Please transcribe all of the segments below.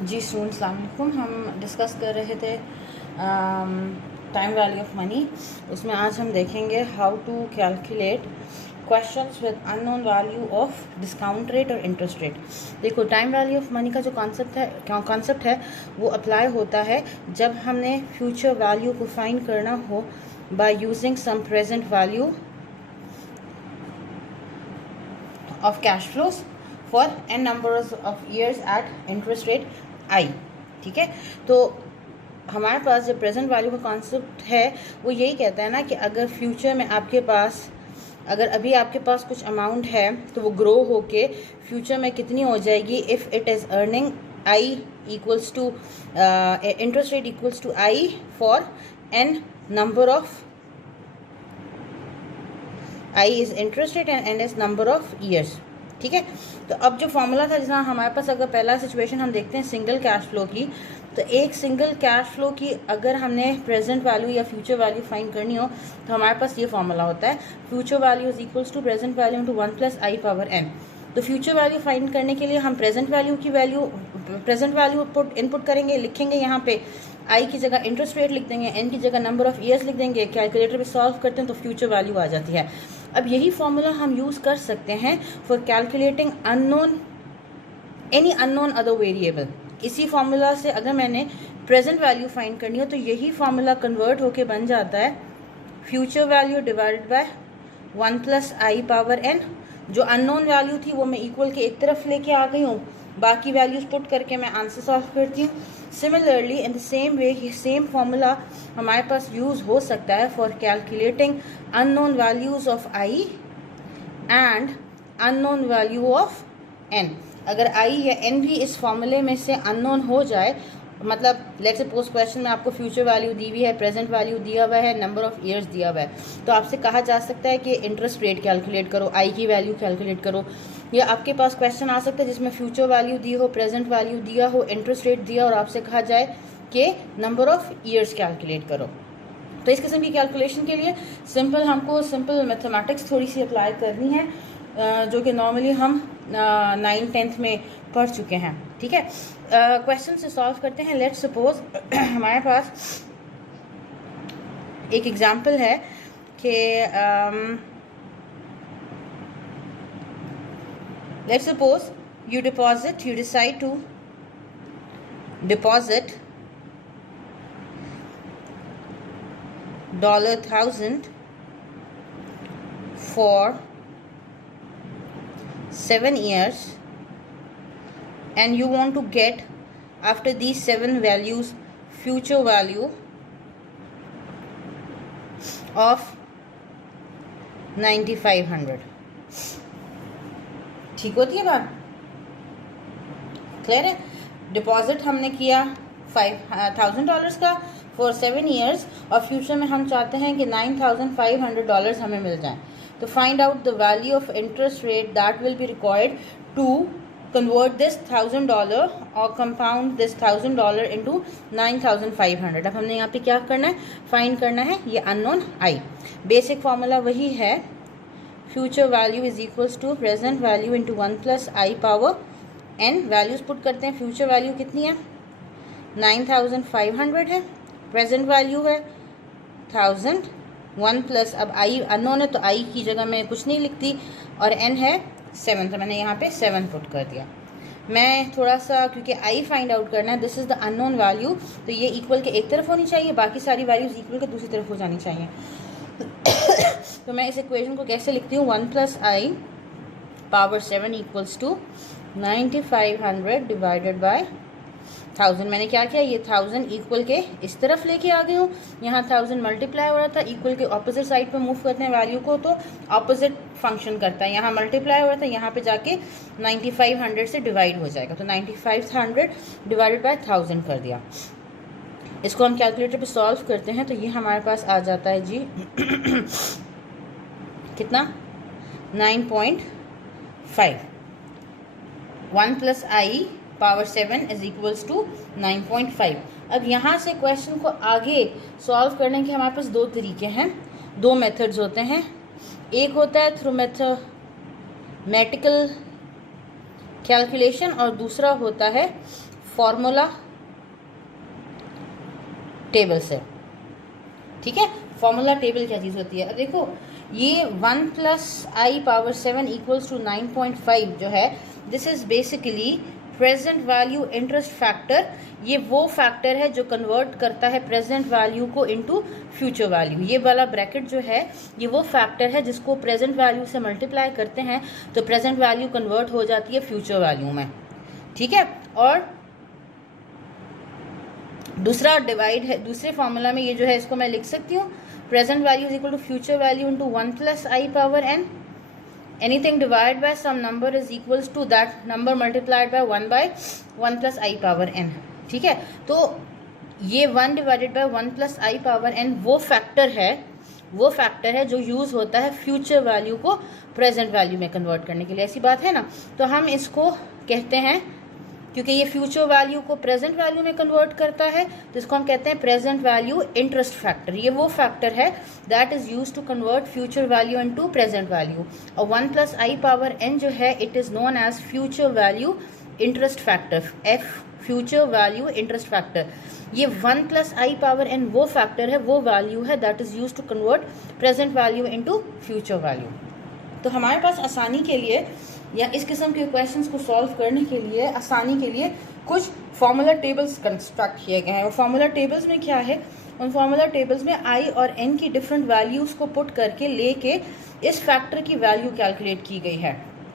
जी students, अस्सलाम वालेकुम। हम डिस्कस कर रहे थे टाइम वैल्यू ऑफ मनी। उसमें आज हम देखेंगे how to calculate questions with unknown value of discount rate और इंटरेस्ट रेट। देखो, टाइम वैल्यू ऑफ मनी का जो कॉन्सेप्ट है वो अप्लाई होता है जब हमने फ्यूचर वैल्यू को फाइंड करना हो by using some present value of cash flows for n number of years at interest rate i. ठीक है, तो हमारे पास जो प्रेजेंट वैल्यू का कॉन्सेप्ट है वो यही कहता है ना कि अगर फ्यूचर में आपके पास, अगर अभी आपके पास कुछ अमाउंट है तो वो ग्रो होके फ्यूचर में कितनी हो जाएगी if it is earning i equals to interest rate equals to i for n number of i is interest rate and n is number of years. ठीक है, तो अब जो फॉर्मूला था, जहाँ हमारे पास अगर पहला सिचुएशन हम देखते हैं सिंगल कैश फ्लो की, तो एक सिंगल कैश फ्लो की अगर हमने प्रेजेंट वैल्यू या फ्यूचर वैल्यू फाइंड करनी हो तो हमारे पास ये फॉर्मूला होता है, future value is equals to present value into 1 + i power n। तो फ्यूचर वैल्यू फाइंड करने के लिए हम प्रेजेंट वैल्यू इनपुट करेंगे, लिखेंगे यहाँ पे आई की जगह इंटरेस्ट रेट लिख देंगे, एन की जगह नंबर ऑफ ईयर्स लिख देंगे, कैलकुलेटर पे सॉल्व करते हैं तो फ्यूचर वैल्यू आ जाती है। अब यही फॉर्मूला हम यूज़ कर सकते हैं for calculating any unknown other variable. इसी फॉर्मूला से अगर मैंने प्रेजेंट वैल्यू फाइंड करनी हो तो यही फॉर्मूला कन्वर्ट होके बन जाता है future value divided by 1 + i power n। जो अननोन वैल्यू थी वो मैं इक्वल के एक तरफ लेके आ गई हूँ, बाकी वैल्यूज पुट करके मैं आंसर सॉल्व करती हूँ। Similarly in the same way ये सेम फॉर्मूला हमारे पास यूज़ हो सकता है for calculating unknown values of i and unknown value of n. अगर आई या एन भी इस फॉर्मूले में से अननोन हो जाए, मतलब लेट्स सपोज क्वेश्चन में आपको फ्यूचर वैल्यू दी हुई है, प्रेजेंट वैल्यू दिया हुआ है, नंबर ऑफ ईयर्स दिया हुआ है, तो आपसे कहा जा सकता है कि इंटरेस्ट रेट कैलकुलेट करो, आई की वैल्यू कैलकुलेट करो। या आपके पास क्वेश्चन आ सकता है जिसमें फ्यूचर वैल्यू दी हो, प्रेजेंट वैल्यू दिया हो, इंटरेस्ट रेट दिया और आपसे कहा जाए कि नंबर ऑफ ईयर्स कैलकुलेट करो। तो इस किस्म की कैलकुलेशन के लिए हमको सिंपल मैथमेटिक्स थोड़ी सी अप्लाई करनी है, जो कि नॉर्मली हम 9th-10th में पढ़ चुके हैं। ठीक है, क्वेश्चन से सॉल्व करते हैं। लेट्स सपोज हमारे पास एक एग्जांपल है कि let's suppose you decide to deposit $1,000 for 7 years and you want to get after these 7 values future value of 9,500। ठीक होती है बात, क्लियर है। डिपॉजिट हमने किया $5,000 का फॉर 7 years और फ्यूचर में हम चाहते हैं कि $9,500 हमें मिल जाए। तो find out the value of interest rate that will be required to convert this $1,000 और कंपाउंड दिस $1,000 इंटू 9,500। अब हमने यहाँ पे क्या करना है, फाइंड करना है ये अननोन आई। बेसिक फॉर्मूला वही है, future value is equals to present value into 1 + i power n। Values put करते हैं, फ्यूचर वैल्यू कितनी है 9,500 है, प्रेजेंट वैल्यू है 1000, 1 + अब i अननोन है तो i की जगह मैं कुछ नहीं लिखती और n है 7, तो मैंने यहाँ पे 7 पुट कर दिया। मैं थोड़ा सा, क्योंकि i फाइंड आउट करना है, this is the unknown value, तो ये इक्वल के एक तरफ होनी चाहिए, बाकी सारी वैल्यूज इक्वल के दूसरी तरफ हो जानी चाहिए। तो मैं इस इक्वेशन को कैसे लिखती हूँ, 1 + i power 7 equals to 9,500 divided by 1000। मैंने क्या किया, ये 1000 इक्वल के इस तरफ लेके आ गई हूँ, यहाँ 1000 मल्टीप्लाई हो रहा था, इक्वल के ऑपोजिट साइड पे मूव करते हैं वैल्यू को तो ऑपोजिट फंक्शन करता है। यहाँ मल्टीप्लाई हो रहा था, यहाँ पे जाके 9,500 से डिवाइड हो जाएगा, तो 9,500 डिवाइडेड बाय 1000 कर दिया। इसको हम कैलकुलेटर पे सॉल्व करते हैं तो ये हमारे पास आ जाता है जी कितना, 9.5। 1 + i power 7 is equals to 9.5। अब यहाँ से क्वेश्चन को आगे सॉल्व करने के हमारे पास दो तरीके हैं, दो मेथड्स होते हैं। एक होता है थ्रू मैथमेटिकल कैलकुलेशन और दूसरा होता है फॉर्मूला टेबल से। ठीक है, फॉर्मूला टेबल क्या चीज़ होती है? अब देखो ये 1 + i⁻7 = 9.5 जो है, this is basically present value interest factor. ये वो फैक्टर है जो कन्वर्ट करता है प्रेजेंट वैल्यू को इनटू फ्यूचर वैल्यू। ये वाला ब्रैकेट जो है ये वो फैक्टर है जिसको प्रेजेंट वैल्यू से मल्टीप्लाई करते हैं तो प्रेजेंट वैल्यू कन्वर्ट हो जाती है फ्यूचर वैल्यू में। ठीक है, और दूसरा डिवाइड है, दूसरे फॉर्मूला में ये जो है इसको मैं लिख सकती हूँ present value is equal to future value into 1 + i⁻n। Anything divide by some number is equals to that number multiplied by 1 + i⁻n। ठीक है, तो ये 1 डिवाइडेड बाय 1 + i⁻n वो फैक्टर है जो यूज़ होता है फ्यूचर वैल्यू को प्रेजेंट वैल्यू में कन्वर्ट करने के लिए। ऐसी बात है ना, तो हम इसको कहते हैं, क्योंकि ये फ्यूचर वैल्यू को प्रेजेंट वैल्यू में कन्वर्ट करता है तो इसको हम कहते हैं प्रेजेंट वैल्यू इंटरेस्ट फैक्टर। ये वो फैक्टर है that is used to convert future value into present value. और 1 + i⁻n जो है it is known as future value interest factor, future value interest factor. ये 1 + i⁻n वो फैक्टर है, वो वैल्यू है that is used to convert present value into future value. तो हमारे पास आसानी के लिए या इस किस्म के क्वेश्चंस को सॉल्व करने के लिए आसानी के लिए कुछ फॉर्मूला टेबल्स कंस्ट्रक्ट किए गए हैं। और फॉर्मूला टेबल्स में क्या है, उन फॉर्मूला टेबल्स में i और n की डिफरेंट वैल्यूज़ को पुट करके लेके इस फैक्टर की वैल्यू कैलकुलेट की गई है।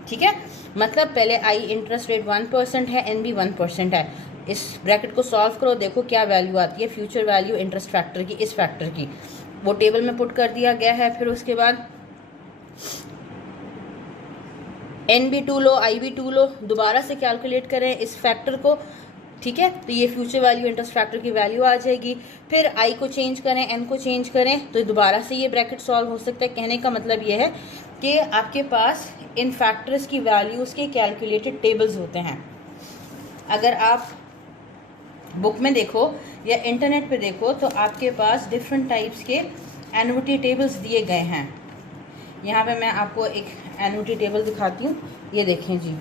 ठीक है, मतलब पहले i इंटरेस्ट रेट 1% है, n भी 1% है। इस ब्रैकेट को सॉल्व करो, देखो क्या वैल्यू आती है फ्यूचर वैल्यू इंटरेस्ट फैक्टर की, इस फैक्टर की, वो टेबल में पुट कर दिया गया है। फिर उसके बाद n भी 2 लो, i भी 2 लो, दोबारा से कैलकुलेट करें इस फैक्टर को। ठीक है, तो ये फ्यूचर वैल्यू इंटरेस्ट फैक्टर की वैल्यू आ जाएगी। फिर i को चेंज करें, n को चेंज करें, तो दोबारा से ये ब्रैकेट सॉल्व हो सकता है। कहने का मतलब ये है कि आपके पास इन फैक्टर्स की वैल्यूज़ के कैलकुलेटेड टेबल्स होते हैं। अगर आप बुक में देखो या इंटरनेट पे देखो तो आपके पास डिफरेंट टाइप्स के एन्युटी टेबल्स दिए गए हैं। यहाँ पे मैं आपको एक एन्युटी टेबल दिखाती हूँ, ये देखें जी,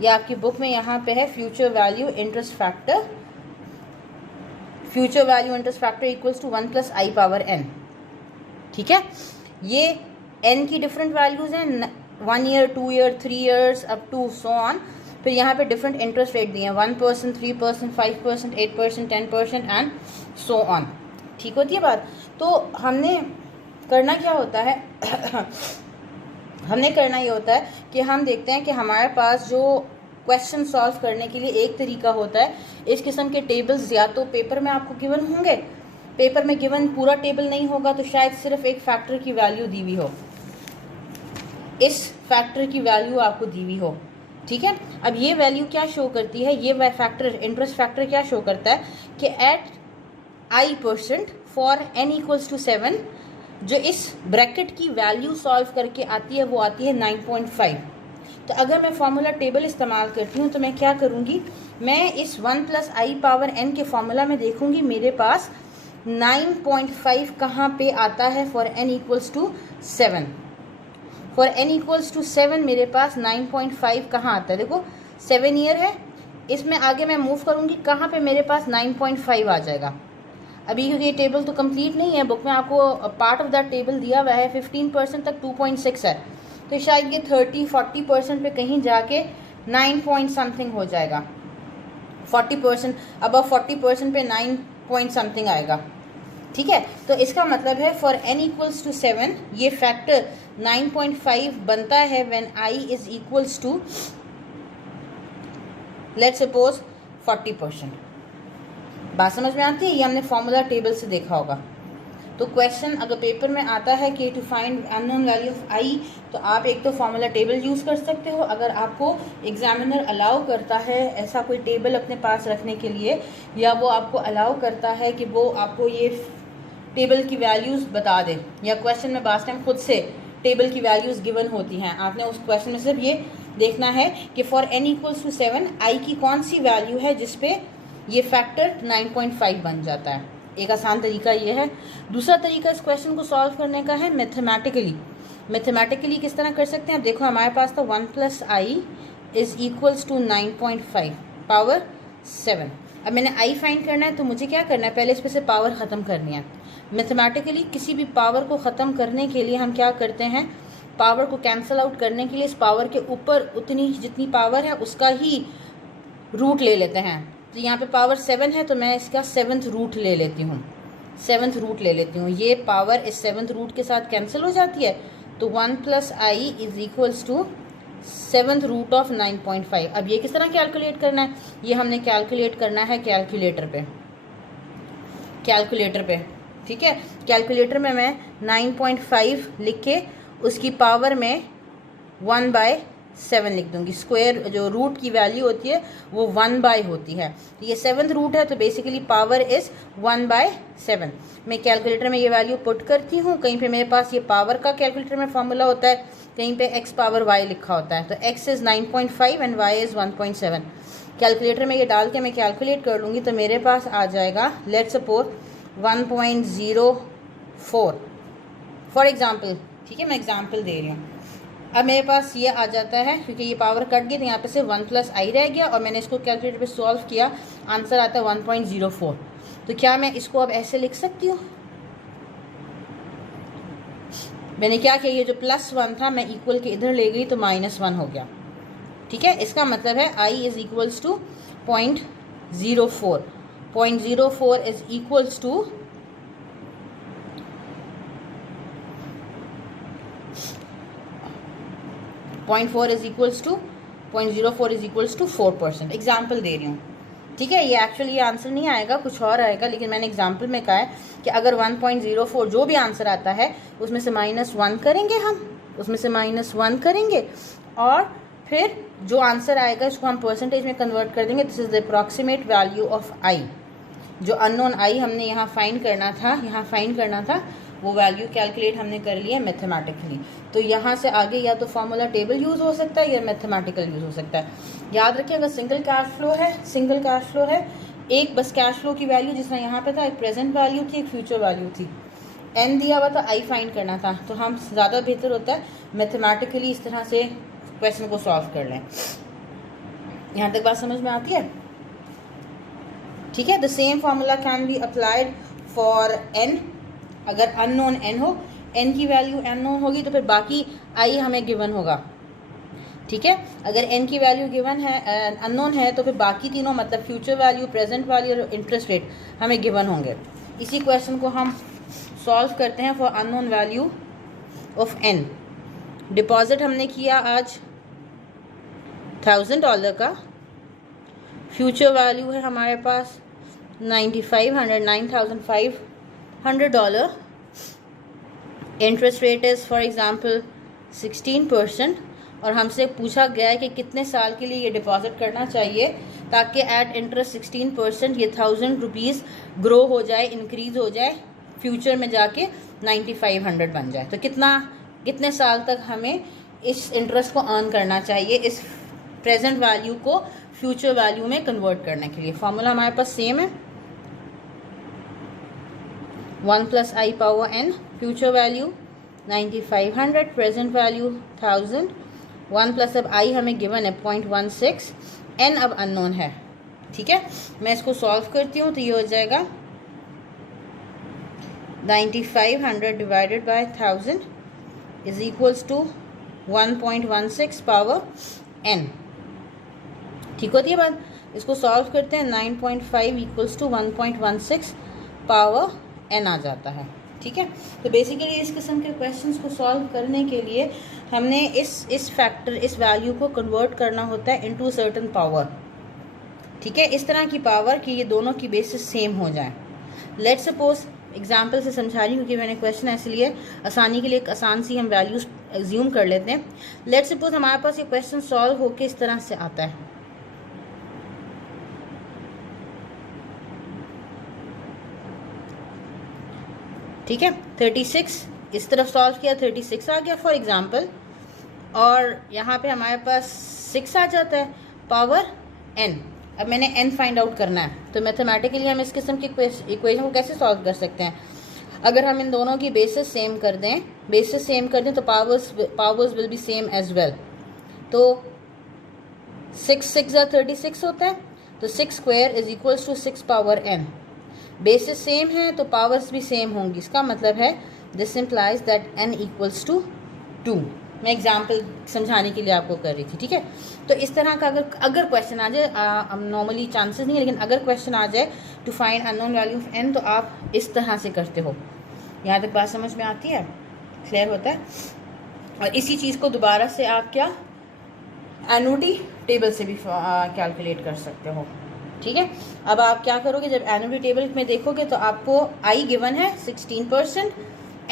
ये आपकी बुक में यहाँ पे है future value interest factor, future value interest factor equals to 1 + i⁻n। ठीक है, ये n की डिफरेंट वैल्यूज़ हैं, 1 year, 2 year, 3 years up to so on. फिर यहाँ पे डिफरेंट इंटरेस्ट रेट दिए हैं, 1%, 3%, 5%, 8%, 10% एंड सो ऑन। ठीक होती है बात। तो हमने करना क्या होता है हमने करना ये होता है कि हम देखते हैं कि हमारे पास जो क्वेश्चन सॉल्व करने के लिए एक तरीका होता है, इस किस्म के टेबल्स या तो पेपर में आपको गिवन होंगे, पेपर में गिवन पूरा टेबल नहीं होगा तो शायद सिर्फ एक फैक्टर की वैल्यू दी हुई हो, इस फैक्टर की वैल्यू आपको दी हुई हो। ठीक है, अब ये वैल्यू क्या शो करती है, ये फैक्टर इंटरेस्ट फैक्टर क्या शो करता है कि एट i% फॉर n = 7 जो इस ब्रैकेट की वैल्यू सॉल्व करके आती है वो आती है 9.5। तो अगर मैं फॉर्मूला टेबल इस्तेमाल करती हूँ तो मैं क्या करूँगी, मैं इस 1 + i⁻n के फॉर्मूला में देखूँगी मेरे पास 9.5 कहाँ पे आता है फॉर n = 7। फॉर n = 7 मेरे पास 9.5 कहाँ आता है, देखो 7 ईयर है, इसमें आगे मैं मूव करूँगी कहाँ पे मेरे पास 9.5 आ जाएगा। अभी क्योंकि ये टेबल तो कंप्लीट नहीं है, बुक में आपको पार्ट ऑफ दैट टेबल दिया हुआ है, 15% तक 2.6 है, तो शायद ये 30-40% पे कहीं जाके 9 पॉइंट समथिंग हो जाएगा। 40% अबव 40% पे 9 पॉइंट समथिंग आएगा। ठीक है, तो इसका मतलब है फॉर n = 7 ये फैक्टर 9.5 बनता है when i is equals to let's suppose 40%। बात समझ में आती है, ये हमने फॉर्मूला टेबल से देखा होगा। तो क्वेश्चन अगर पेपर में आता है कि to find unknown value of i, तो आप एक तो फॉर्मूला टेबल यूज़ कर सकते हो अगर आपको एग्जामिनर अलाउ करता है ऐसा कोई टेबल अपने पास रखने के लिए, या वो आपको अलाउ करता है कि वो आपको ये टेबल की वैल्यूज़ बता दे, या क्वेश्चन में बास टाइम खुद से टेबल की वैल्यूज़ गिवन होती हैं, आपने उस क्वेश्चन में सिर्फ ये देखना है कि फॉर n = 7 i की कौन सी वैल्यू है जिस पे ये फैक्टर 9.5 बन जाता है। एक आसान तरीका ये है। दूसरा तरीका इस क्वेश्चन को सॉल्व करने का है मैथमेटिकली। मैथमेटिकली किस तरह कर सकते हैं, अब देखो हमारे पास तो 1 + i = 9.5 पावर 7। अब मैंने आई फाइंड करना है, तो मुझे क्या करना है, पहले इस पे से पावर ख़त्म करनी है। मैथमेटिकली किसी भी पावर को ख़त्म करने के लिए हम क्या करते हैं, पावर को कैंसिल आउट करने के लिए इस पावर के ऊपर उतनी जितनी पावर है उसका ही रूट ले लेते हैं। तो यहाँ पे पावर 7 है, तो मैं इसका 7th रूट ले लेती हूँ, 7th रूट ले लेती हूँ। ये पावर इस 7th रूट के साथ कैंसिल हो जाती है, तो 1 + i is equals to 7th root of 9.5। अब ये किस तरह कैलकुलेट करना है, ये हमने कैलकुलेट करना है कैलकुलेटर पे, ठीक है। कैलकुलेटर में मैं 9.5 लिख के उसकी पावर में 1/7 लिख दूंगी। स्क्वायर जो रूट की वैल्यू होती है वो 1 होती है, तो ये 7th रूट है, तो बेसिकली पावर इज़ 1/7। मैं कैलकुलेटर में ये वैल्यू पुट करती हूँ। कहीं पे मेरे पास ये पावर का कैलकुलेटर में फॉर्मूला होता है, कहीं पे x पावर y लिखा होता है, तो x is 9.5 and y is 1.7। Calculator में ये डाल के मैं कैलकुलेट कर लूँगी, तो मेरे पास आ जाएगा लेट्स सपोज 1.04 फॉर एग्ज़ाम्पल, ठीक है, मैं एग्जांपल दे रही हूँ। अब मेरे पास ये आ जाता है, क्योंकि ये पावर कट गई तो यहाँ पे से 1 + i रह गया, और मैंने इसको कैलकुलेटर पे सॉल्व किया, आंसर आता है 1.04। तो क्या मैं इसको अब ऐसे लिख सकती हूँ, मैंने क्या किया, ये जो +1 था मैं इक्वल के इधर ले गई तो -1 हो गया, ठीक है। इसका मतलब है i is equals to 0.04, 0.04 is equals to 0.04 is equals to 0.04 is equals to 4%। Example दे रही हूँ, ठीक है। ये एक्चुअली ये आंसर नहीं आएगा, कुछ और आएगा, लेकिन मैंने एग्जाम्पल में कहा है कि अगर 1.04 जो भी आंसर आता है उसमें से -1 करेंगे, हम उसमें से -1 करेंगे, और फिर जो आंसर आएगा इसको हम परसेंटेज में कन्वर्ट कर देंगे। This is the approximate value of i. जो अननोन आई हमने यहाँ फाइंड करना था, वो वैल्यू कैलकुलेट हमने कर लिया मैथमेटिकली। तो यहाँ से आगे या तो फार्मूला टेबल यूज़ हो सकता है या मैथमेटिकल यूज़ हो सकता है। याद रखिए, अगर सिंगल कैश फ्लो है, एक बस कैश फ्लो की वैल्यू जिस तरह यहाँ पे था, एक प्रेजेंट वैल्यू थी, एक फ्यूचर वैल्यू थी, एन दिया हुआ था, आई फाइंड करना था, तो हम ज़्यादा बेहतर होता है मैथमेटिकली इस तरह से क्वेश्चन को सॉल्व कर लें। यहाँ तक बात समझ में आती है, ठीक है। The same formula can be applied for n. अगर अननोन एन हो, एन की वैल्यू अननोन होगी, तो फिर बाकी आई हमें गिवन होगा, ठीक है। अगर एन की वैल्यू गिवन है, अननोन है, तो फिर बाकी तीनों मतलब फ्यूचर वैल्यू, प्रेजेंट वैल्यू और इंटरेस्ट रेट हमें गिवन होंगे। इसी क्वेश्चन को हम सॉल्व करते हैं for unknown value of n. Deposit हमने किया आज $1000 का, फ्यूचर वैल्यू है हमारे पास $9,500, interest rate is for example 16%, और हमसे पूछा गया है कि कितने साल के लिए ये डिपॉजिट करना चाहिए ताकि एट इंटरेस्ट 16% ये ₹1000 ग्रो हो जाए, इंक्रीज़ हो जाए, फ्यूचर में जाके 9500 बन जाए। तो कितने साल तक हमें इस इंटरेस्ट को अर्न करना चाहिए, इस प्रेजेंट वैल्यू को फ्यूचर वैल्यू में कन्वर्ट करने के लिए। फॉर्मूला हमारे पास सेम है, 1 + i power n, future value 9500, present value 1000, 1 + अब i हमें गिवन है 0.16, n अब अननोन है, ठीक है। मैं इसको सॉल्व करती हूँ, तो ये हो जाएगा 9500 divided by 1000 is equals to 1.16 power n, ठीक होती है बात। इसको सॉल्व करते हैं, 9.5 इक्वल्स टू 1.16 पावर n आ जाता है, ठीक है। तो बेसिकली इस किस्म के क्वेश्चंस को सॉल्व करने के लिए हमने इस वैल्यू को कन्वर्ट करना होता है इनटू सर्टेन पावर, ठीक है। इस तरह की पावर कि ये दोनों की बेसिस सेम हो जाए। लेट्स सपोज, एग्जाम्पल से समझा रही हूँ क्योंकि मैंने क्वेश्चन इसलिए आसानी के लिए एक आसान सी हम वैल्यूज एज्यूम कर लेते हैं। लेट्स सपोज हमारे पास ये क्वेश्चन सॉल्व होके इस तरह से आता है, ठीक है। 36 इस तरफ सॉल्व किया, 36 आ गया फॉर एग्जांपल, और यहाँ पे हमारे पास 6 आ जाता है पावर n। अब मैंने n फाइंड आउट करना है, तो मैथमेटिकली हम इस किस्म की इक्वेशन को कैसे सॉल्व कर सकते हैं। अगर हम इन दोनों की बेसिस सेम कर दें तो powers will be same as well. तो 6 6 36 होता है, तो 6 square is equals to 6 power n। Basis same है तो पावर्स भी सेम होंगी, इसका मतलब है this implies that n equals to 2। मैं एग्जाम्पल समझाने के लिए आपको कर रही थी, ठीक है। तो इस तरह का अगर क्वेश्चन आ जाए, नॉर्मली चांसेस नहीं है, लेकिन अगर क्वेश्चन आ जाए to find unknown value of n, तो आप इस तरह से करते हो। यहाँ तक बात समझ में आती है, क्लियर होता है। और इसी चीज़ को दोबारा से आप क्या एनुटी टेबल से भी कैलकुलेट कर सकते हो, ठीक है। अब आप क्या करोगे, जब एनुटी टेबल में देखोगे तो आपको i गिवन है 16%,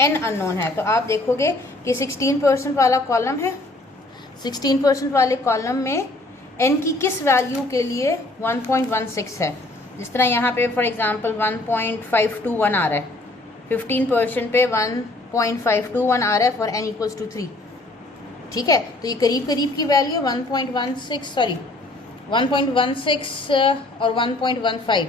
n अननोन है, तो आप देखोगे कि 16% वाला कॉलम है, 16% वाले कॉलम में n की किस वैल्यू के लिए 1.16 है। जिस तरह यहाँ पे फॉर एग्जांपल 1.521 आ रहा है, 15% पे 1.521 आ रहा है फॉर n इक्वल्स टू 3, ठीक है। तो ये करीब करीब की वैल्यू 1.16 और 1.15,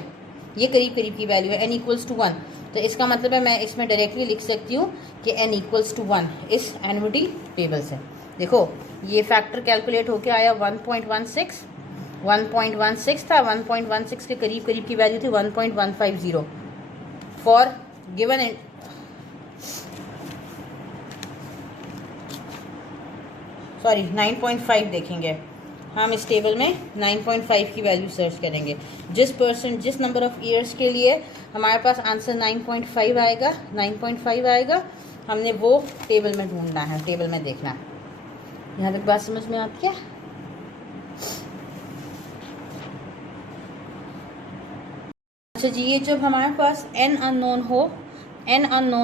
ये करीब करीब की वैल्यू है n इक्वल्स टू 1। तो इसका मतलब है मैं इसमें डायरेक्टली लिख सकती हूँ कि n इक्वल्स टू 1 इस एनुटी टेबल से। देखो ये फैक्टर कैलकुलेट होके आया 1.16 था, 1.16 के करीब करीब की वैल्यू थी 1.150 फॉर गिवन सॉरी 9.5 देखेंगे हम इस टेबल में, 9.5 की वैल्यू सर्च करेंगे। जिस नंबर ऑफ ईयर्स के लिए हमारे पास आंसर 9.5 आएगा, 9.5 आएगा, हमने वो टेबल में ढूंढना है, टेबल में देखना है। यहाँ तक बात समझ में आती है। अच्छा जी, ये जब हमारे पास n अननोन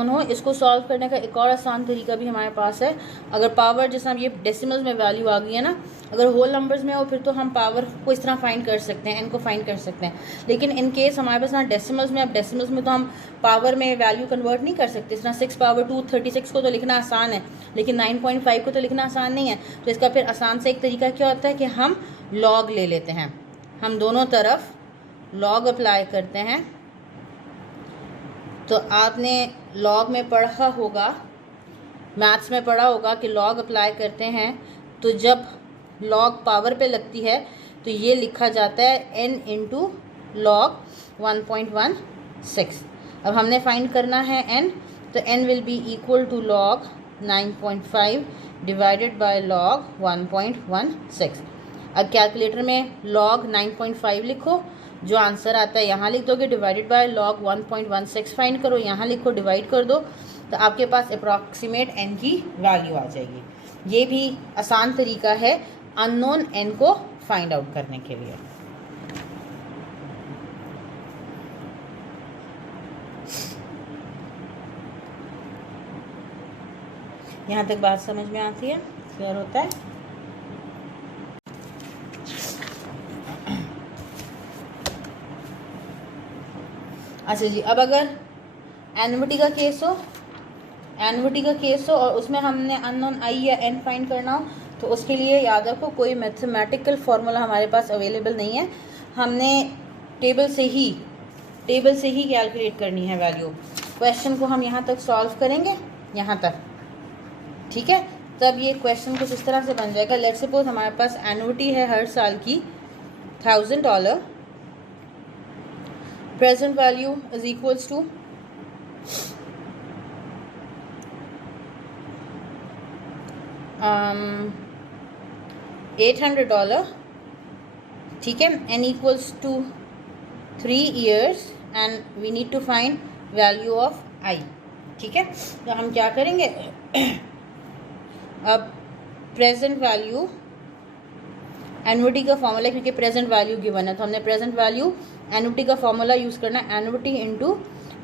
हो, इसको सॉल्व करने का एक और आसान तरीका भी हमारे पास है। अगर पावर, जैसे ये डेसिमल्स में वैल्यू आ गई है ना, अगर होल नंबर्स में हो फिर तो हम पावर को इस तरह फाइंड कर सकते हैं, n को फाइंड कर सकते हैं। लेकिन इन केस हमारे पास ना डेसिमल्स में, अब डेसिमल्स में तो हम पावर में वैल्यू कन्वर्ट नहीं कर सकते। इस तरह 6 पावर 2 36 को तो लिखना आसान है, लेकिन 9.5 को तो लिखना आसान नहीं है। तो इसका फिर आसान से एक तरीका क्या होता है कि हम लॉग ले लेते हैं, हम दोनों तरफ लॉग अप्लाई करते हैं। तो आपने लॉग में पढ़ा होगा, मैथ्स में पढ़ा होगा कि लॉग अप्लाई करते हैं तो जब लॉग पावर पे लगती है तो ये लिखा जाता है n इंटू लॉग 1.16। अब हमने फाइंड करना है n, तो n will be equal to log 9.5 divided by log 1.16। अब कैलकुलेटर में लॉग 9.5 लिखो, जो आंसर आता है यहाँ लिख दोगे, डिवाइडेड बाय लॉग 1.16 फाइंड करो, यहाँ लिखो, डिवाइड कर दो, तो आपके पास अप्रॉक्सीमेट n की वैल्यू आ जाएगी। ये भी आसान तरीका है अननोन n को फाइंड आउट करने के लिए। यहाँ तक बात समझ में आती है, क्लियर होता है। अच्छा जी, अब अगर एनुटी का केस हो और उसमें हमने अननोन i या n फाइंड करना हो, तो उसके लिए याद रखो कोई मैथमेटिकल फार्मूला हमारे पास अवेलेबल नहीं है, हमने टेबल से ही कैलकुलेट करनी है वैल्यू। क्वेश्चन को हम यहाँ तक सॉल्व करेंगे, यहाँ तक, ठीक है। तब ये क्वेश्चन कुछ इस तरह से बन जाएगा। लेट्स सपोज हमारे पास एनुटी है हर साल की $1000, present value is equals to $800, ठीक है। n equals to 3 years and we need to find value of i, ठीक है। तो हम क्या करेंगे, अब प्रेजेंट वैल्यू एनुटी का फॉर्मूला, क्योंकि प्रेजेंट वैल्यू गिवन है तो हमने प्रेजेंट वैल्यू एनुटी का फॉर्मूला यूज़ करना है, annuity into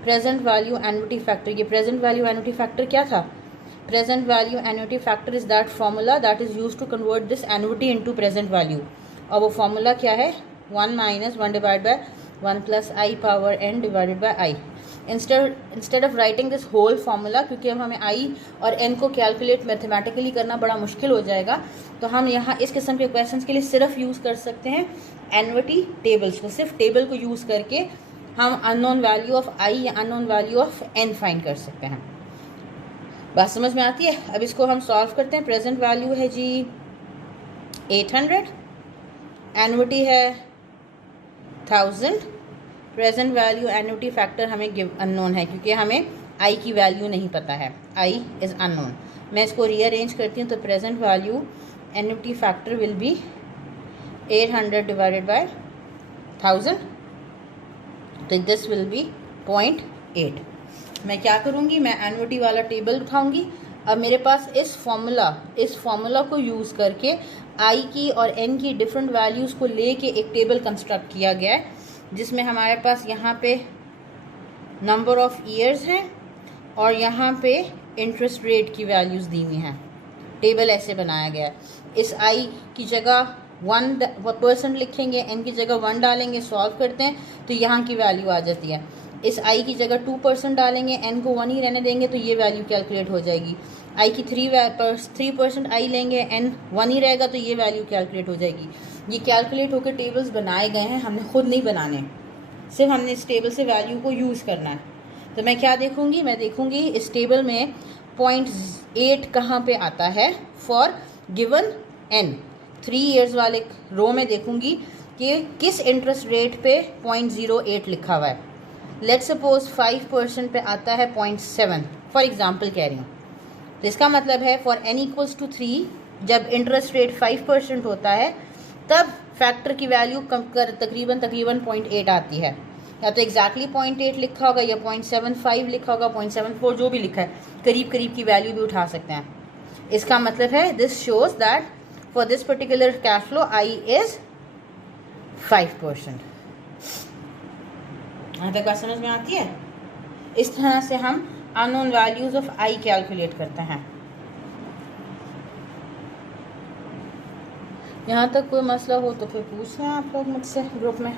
present value annuity factor. ये प्रेजेंट वैल्यू एनुटी फैक्टर क्या था, present value annuity factor is that formula that is use to convert this annuity into present value. और वो formula क्या है, 1 - 1 divide by 1 + i power n divided by i। Instead of writing this whole formula, क्योंकि अब हमें i और n को calculate mathematically करना बड़ा मुश्किल हो जाएगा, तो हम यहाँ इस किस्म के क्वेश्चंस के लिए सिर्फ यूज़ कर सकते हैं एनुटी टेबल्स को। सिर्फ टेबल को यूज़ करके हम अननोन वैल्यू ऑफ i या unknown value of n find कर सकते हैं। बात समझ में आती है। अब इसको हम सॉल्व करते हैं। प्रेजेंट वैल्यू है जी 800, एनुटी है 1000, प्रेजेंट वैल्यू एन्युटी फैक्टर हमें गिव अननोन है क्योंकि हमें आई की वैल्यू नहीं पता है, आई इज़ अननोन। मैं इसको रीअरेंज करती हूँ तो present value annuity factor will be 800 divided by 1000, तो दिस विल बी 0.8। मैं क्या करूँगी, मैं एन्युटी वाला टेबल उठाऊँगी। अब मेरे पास इस फॉर्मूला को यूज़ करके आई की और एन की डिफरेंट वैल्यूज़ को लेके एक टेबल कंस्ट्रक्ट किया गया है जिसमें हमारे पास यहाँ पे नंबर ऑफ़ ईयर्स हैं और यहाँ पे इंटरेस्ट रेट की वैल्यूज़ दी हुई हैं। टेबल ऐसे बनाया गया है। इस आई की जगह 1% लिखेंगे, एन की जगह 1 डालेंगे, सॉल्व करते हैं तो यहाँ की वैल्यू आ जाती है। इस आई की जगह 2% डालेंगे, एन को 1 ही रहने देंगे तो ये वैल्यू कैलकुलेट हो जाएगी। आई की 3% आई लेंगे, एन 1 ही रहेगा तो ये वैल्यू कैलकुलेट हो जाएगी। ये कैलकुलेट होकर टेबल्स बनाए गए हैं, हमने खुद नहीं बनाने, सिर्फ हमने इस टेबल से वैल्यू को यूज़ करना है। तो मैं क्या देखूँगी, मैं देखूँगी इस टेबल में 0.8 कहाँ पे आता है फॉर गिवन एन। 3 ईयर्स वाले रो में देखूँगी कि किस इंटरेस्ट रेट पे 0.08 लिखा हुआ है। लेट सपोज 5% पे आता है 0.7 फॉर एग्जांपल कह रही हूँ। तो इसका मतलब है फॉर n इक्वल्स टू 3 जब इंटरेस्ट रेट 5% होता है तब फैक्टर की वैल्यू तकरीबन 0.8 आती है। या तो एग्जैक्टली 0.8 लिखा होगा या 0.75 लिखा होगा, 0.74 जो भी लिखा है, करीब करीब की वैल्यू भी उठा सकते हैं। इसका मतलब है this shows that for this particular cash flow I is 5%। यहाँ तक बात समझ में आती है? इस तरह से हम unknown values of I calculate करते हैं। यहाँ तक कोई मसला हो तो फिर पूछ लें आप लोग मुझसे ग्रुप में।